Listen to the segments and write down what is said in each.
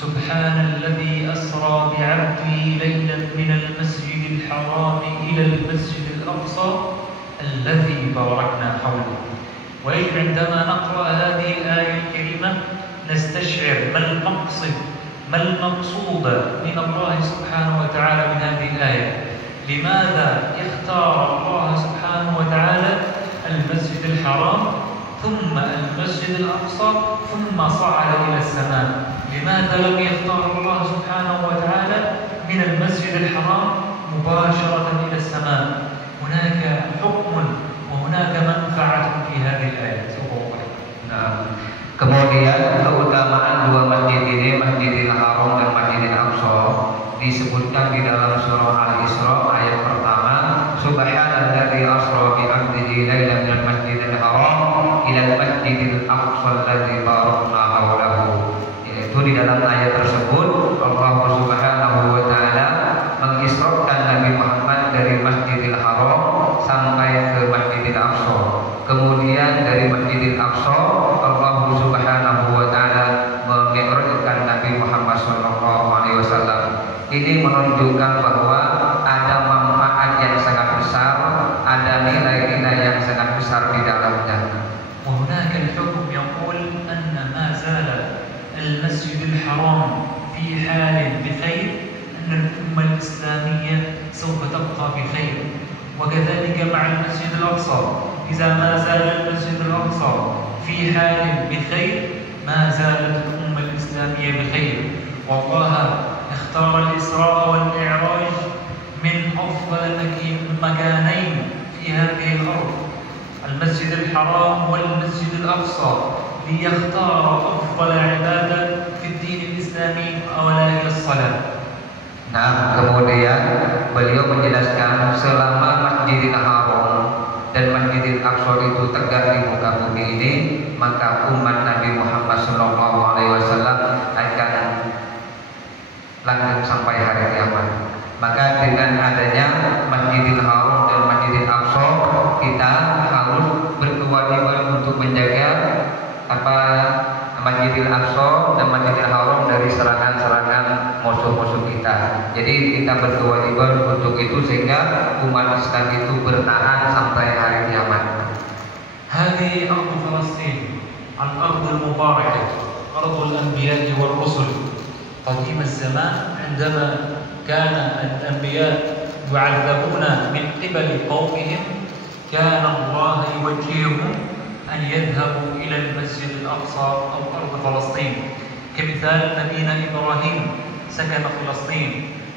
Subhanalladzi asra bi'abdihi laylan minal masjidil haram ila al-masjidil aqsa alladzi barakna hawlahu. وعندما نقرأ هذه الآية الكريمة نستشعر ما المقصد ما المقصود من الله سبحانه وتعالى من هذه الآية. لماذا اختار الله سبحانه وتعالى المسجد الحرام ثم المسجد الأقصى ثم صعد إلى السماء؟ لماذا لم يختار الله سبحانه وتعالى من المسجد الحرام مباشرة إلى السماء؟ هناك حكم وهناك منفعة في هذه الآية. Nah, kemudian keutamaan dua masjid ini, Masjidil Haram dan Masjidil Aqsa, disebutkan di dalam surah Al-Isra ayat pertama, Subhanalladzi asra bi 'abdihi lailan minal masjidil haram ila al-masjidil aqsa alladzi barakna hawlahu. Yaitu di dalam ayat tersebut Allah Subhanahu wa taala mengisrakan Nabi Muhammad dari Masjidil Haram sampai ke Masjidil Aqsa. Kemudian dari Masjidil Aqsa Allah Subhanahu wa taala memi'rajkan Nabi Muhammad sallallahu alaihi wasallam. Ini menunjukkan bahwa ada manfaat yang sangat besar, ada nilai-nilai yang sangat besar di dalamnya. وهناك الحكم يقول أن ما زال المسجد الحرام في حال بخير أن الأمة الإسلامية سوف تبقى بخير. وكذلك مع المسجد الأقصى، إذا ما زال المسجد الأقصى في حال بخير ما زالت الأمة الإسلامية بخير. والله اختار الإسراء والمعراج من أفضل مكانين في هذه الأرض، المسجد الحرام والمسجد الأقصى، ليختار أفضل عبادة في الدين الإسلامي وهي الصلاة. Nah, kemudian beliau menjelaskan selama Masjidil Haram dan Masjidil Aqsa itu tegak di muka bumi ini, maka umat Nabi Muhammad SAW akan lanjut sampai hari kiamat. Maka dengan adanya Masjidil Haram dan Masjidil Aqsa, kita harus berkewajiban untuk menjaga Masjidil Aqsa dan Masjidil Haram dari serangan-serangan musuh-musuh kita. Jadi kita berkewajiban untuk itu sehingga umat Islam itu bertahan sampai hari kiamat. هذه أرض فلسطين، الأرض المباركة، أرض الأنبياء والرسل. قديم الزمان عندما كان الأنبياء يعذبون من قبل قومهم كان الله يوجههم أن يذهبوا إلى المسجد الأقصى أو أرض فلسطين. كمثال نبينا إبراهيم سكن فلسطين،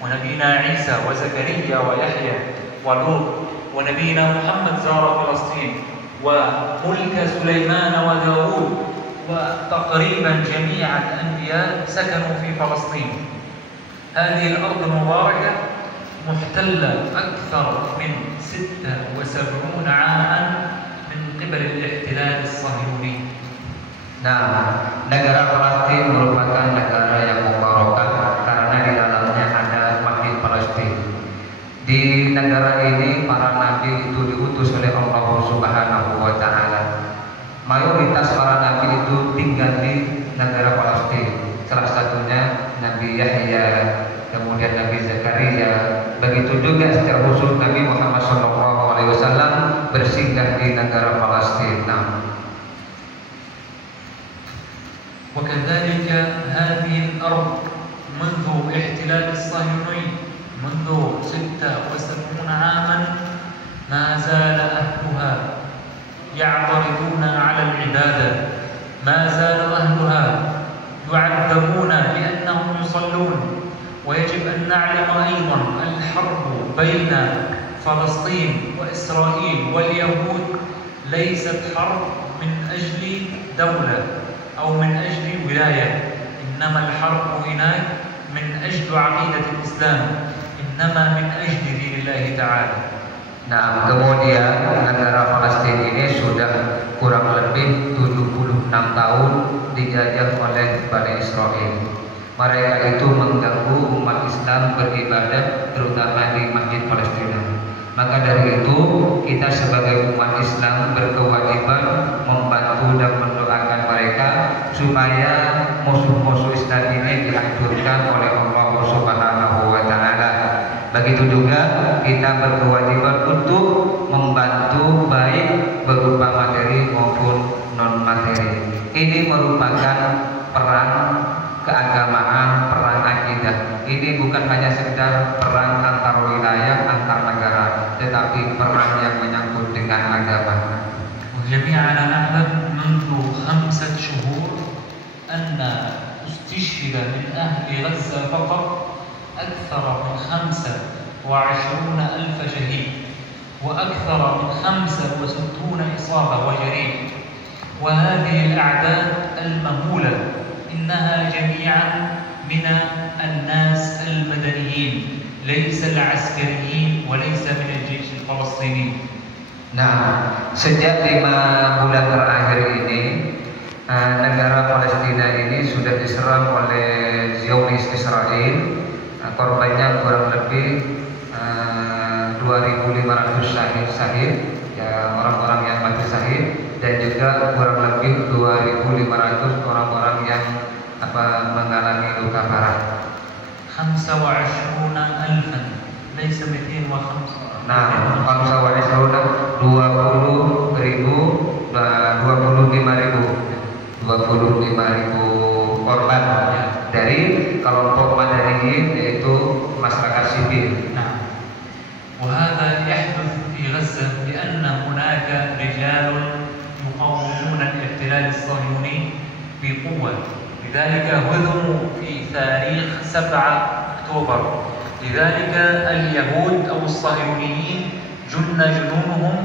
ونبينا عيسى وزكريا ويحيى ولوط، ونبينا محمد زار فلسطين، وملك سليمان وداود، وتقريبا جميع الأنبياء سكنوا في فلسطين. هذه الأرض المباركة محتلة أكثر من 76 عاما من قبل الاحتلال الصهيوني. Nah, negara Palestina merupakan negara yang mubarakah karena di dalamnya ada Masjid Palestina. Di negara ini para nabi itu diutus oleh Allah Subhanahu wa taala. Mayoritas para nabi itu tinggal di negara Palestina. Salah satunya Nabi Yahya, kemudian Nabi Zakaria. Begitu juga secara khusus Nabi Muhammad SAW bersinggah di negara Palestina. وكذلك هذه الأرض منذ احتلال الصهيوني منذ 76 عاما ما زال أهلها يعترضون على العبادة، ما زال أهلها يعذبون لأنهم يصلون. ويجب أن نعلم أيضا الحرب بين فلسطين وإسرائيل واليهود ليست حرب من أجل دولة أو من أجل ولاية، إنما الحرب هناك من أجل عقيدة الإسلام، إنما من أجل دين الله تعالى. Nah, kemudian negara Palestina ini sudah kurang lebih 76 tahun dijajah oleh Bani Israel. Mereka itu mengganggu umat Islam beribadah terutama di Masjid Palestina. Maka dari itu kita sebagai umat Islam berkewajiban membantu dan mendoakan mereka supaya musuh-musuh Islam Islam ini dihancurkan oleh Allah Subhanahu wa taala. Begitu juga kita berkewajiban untuk membantu baik berupa materi maupun non materi. Ini merupakan perang keagamaan, perang akidah. Ini bukan hanya sekedar perang antar wilayah, antar negara, tetapi perang yang menyangkut dengan agama. وجميعنا نعلم منذ 5 شهور أن استشهد من أهل غزة فقط أكثر من 25,000 شهيد وأكثر من 65 إصابة وجريح. وهذه الأعداد المهولة إنها جميعا من الناس المدنيين ليس العسكريين وليس من الجيش الفلسطيني. Nah, sejak 5 bulan terakhir ini negara Palestina ini sudah diserang oleh Zionis Israel. Korbannya kurang lebih 2.500 syahid, ya, orang-orang yang mati syahid, dan juga kurang lebih 2.500 orang-orang yang mengalami luka parah. 25,000 ليس 205. Nah, 25,000 korban dari kelompok Madaniyin, yaitu masyarakat sipil. Nah, وهذا يحدث في غزة لأن هناك رجال يقاومون الاحتلال الصهيوني بقوة. لذلك هزموا في تاريخ 7 أكتوبر. لذلك اليهود أو الصهيونيين جن جنونهم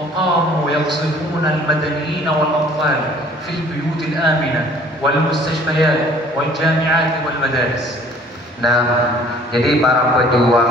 وقاموا يقصفون المدنيين والأطفال في البيوت الآمنة والمستشفيات والجامعات والمدارس. Nah, jadi para pejuang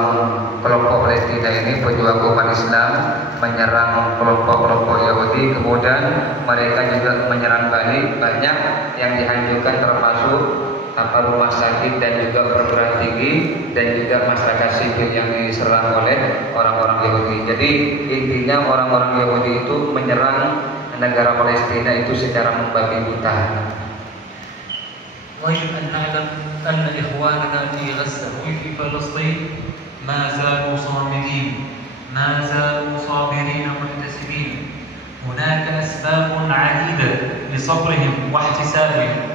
kelompok Palestina ini, pejuang umat Islam, menyerang kelompok-kelompok Yahudi, kemudian mereka juga menyerang balik. Banyak yang dihancurkan, termasuk rumah sakit dan juga perguruan tinggi, dan juga masyarakat sipil yang diserang oleh orang-orang Yahudi. Jadi intinya orang-orang Yahudi itu menyerang negara Palestina itu secara membabi buta. ويجب أن نعلم أن إخواننا في غزة وفي فلسطين ما زالوا صامدين، ما زالوا صابرين محتسبين. هناك أسباب عديدة لصبرهم واحتسابهم.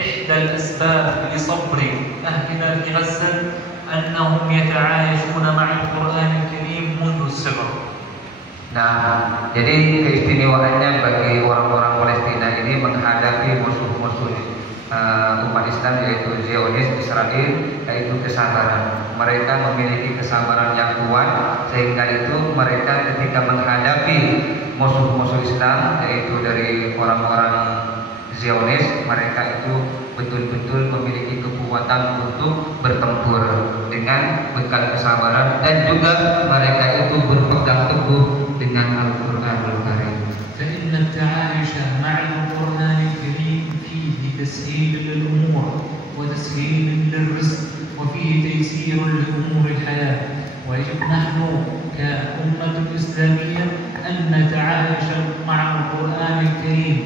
إحدى الأسباب لصبر أهلنا في غزة أنهم يتعايشون مع القرآن الكريم منذ الصغر. Nah, jadi keistimewaannya bagi orang-orang Palestina ini menghadapi musuh-musuh umat Islam, yaitu Zionis Israel, yaitu kesabaran. Mereka memiliki kesabaran yang kuat, sehingga itu mereka ketika menghadapi musuh-musuh Islam, yaitu dari orang-orang Zionis, mereka itu betul-betul memiliki kekuatan untuk bertempur dengan bekal kesabaran, dan juga mereka itu berpegang teguh dengan Al-Qur'anul Karim. فإن التعايش مع القرآن الكريم فيه تسهيل للأمور وتسهيل للرزق وفيه تيسير لأمور الحياة. ويجب نحن كأمة إسلامية أن نتعايش مع القرآن الكريم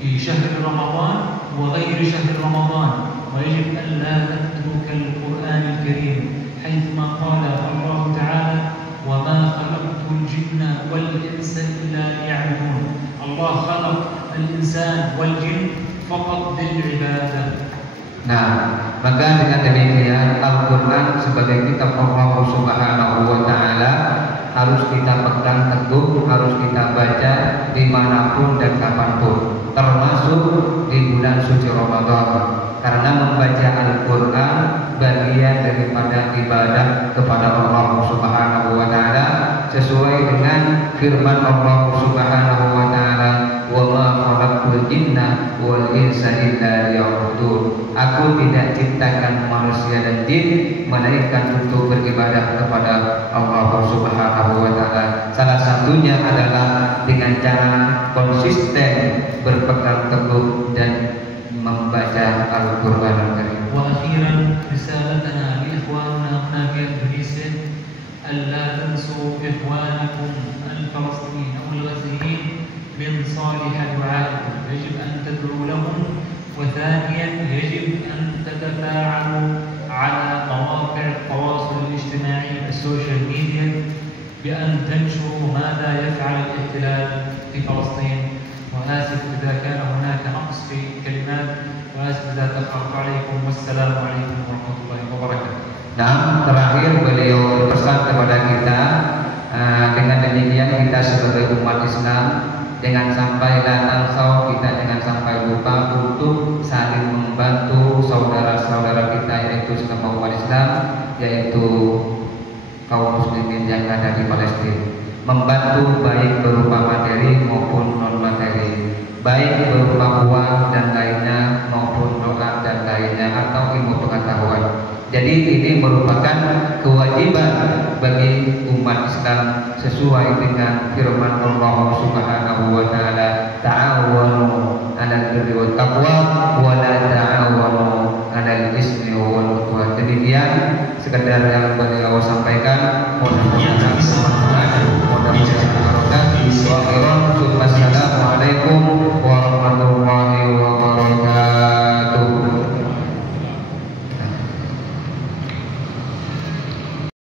في شهر رمضان وغير شهر رمضان. ويجب أن لا نترك القرآن الكريم، حيثما قال الله تعالى: وما خلقت الجن والإنس إلا ليعبدون. الله خلق الإنسان والجن فقط للعبادة. Nah, maka dengan demikian Al-Quran sebagai kitab Allah Subhanahu wa Ta'ala harus kita pegang teguh, harus kita baca dimanapun dan kapanpun, termasuk di bulan suci Ramadan. Karena membaca Al-Quran bagian daripada ibadah kepada Allah Subhanahu wa Ta'ala, sesuai dengan firman Allah Subhanahu wa Ta'ala, "Wa ma khalaqtul jinna wal insa illa liya'budun." Aku tidak ciptakan manusia dan jin melainkan untuk beribadah kepada Allah Subhanahu wa Ta'ala. Salah satunya adalah dengan cara konsisten berpegang teguh dan membaca Al-Qur'an Al-Karim. وأخيرا رسالتنا لإخواننا هنا في إندونيسيا: ألا تنسوا إخوانكم الفلسطينيين أو الغزيين من صالح دعائكم. يجب أن تدعوا لهم، وثانيا يجب أن بأن تنشروا ماذا يفعل الاحتلال في فلسطين. وآسف إذا كان هناك نقص في الكلمات، وآسف إذا تأخرت عليكم، والسلام عليكم ورحمة الله وبركاته. Nah, terakhir beliau berpesan kepada kita, dengan demikian kita sebagai umat Islam jangan sampai tansau, kita jangan sampai lupa untuk saling membantu saudara-saudara kita yaitu sesama umat Islam, yaitu kaum muslimin yang ada di Palestina. Membantu baik berupa materi maupun non materi, baik berupa uang dan lainnya maupun doa dan lainnya atau ilmu pengetahuan. Jadi ini merupakan kewajiban bagi umat Islam sesuai dengan firman Allah Subhanahu wa taala, ta'awanu 'alal birri wat taqwa wa la ta'awanu 'alal ismi wal 'udwan. Demikian sekedar yang